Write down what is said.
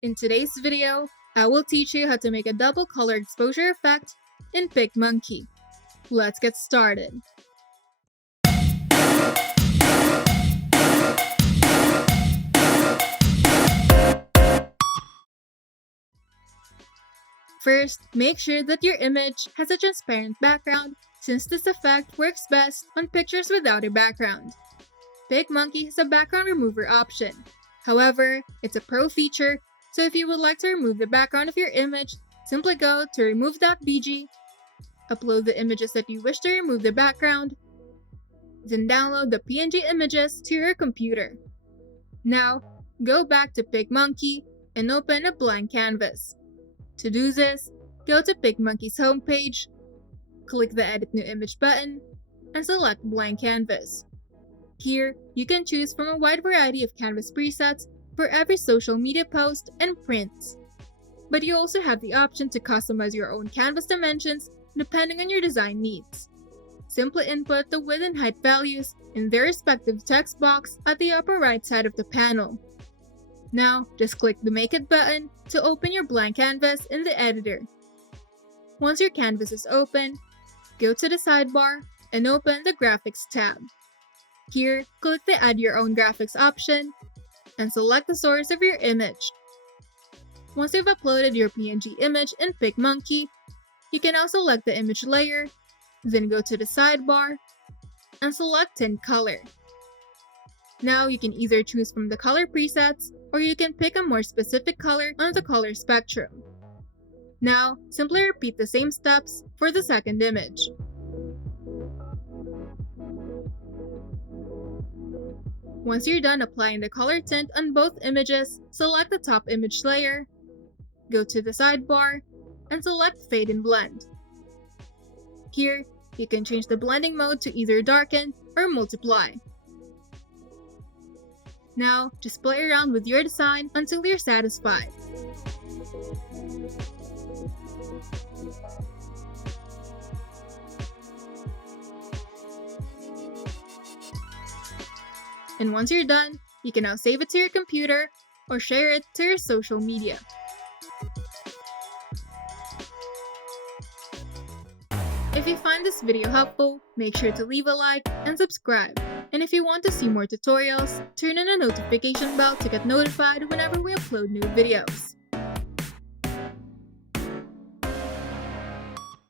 In today's video, I will teach you how to make a double color exposure effect in PicMonkey. Let's get started. First, make sure that your image has a transparent background since this effect works best on pictures without a background. PicMonkey has a background remover option. However, it's a pro feature, so if you would like to remove the background of your image, simply go to remove.bg, upload the images that you wish to remove the background, then download the PNG images to your computer. Now, go back to PicMonkey and open a blank canvas. To do this, go to PicMonkey's homepage, click the Edit New Image button, and select Blank Canvas. Here, you can choose from a wide variety of canvas presets for every social media post and prints. But you also have the option to customize your own canvas dimensions depending on your design needs. Simply input the width and height values in their respective text box at the upper right side of the panel. Now, just click the Make It button to open your blank canvas in the editor. Once your canvas is open, go to the sidebar and open the Graphics tab. Here, click the Add Your Own Graphics option and select the source of your image. Once you've uploaded your PNG image in PicMonkey, you can now select the image layer, then go to the sidebar and select Tint Color. Now you can either choose from the color presets or you can pick a more specific color on the color spectrum. Now, simply repeat the same steps for the second image. Once you're done applying the color tint on both images, select the top image layer, go to the sidebar, and select Fade and Blend. Here, you can change the blending mode to either darken or multiply. Now, just play around with your design until you're satisfied. And once you're done, you can now save it to your computer or share it to your social media. If you find this video helpful, make sure to leave a like and subscribe. And if you want to see more tutorials, turn on the notification bell to get notified whenever we upload new videos.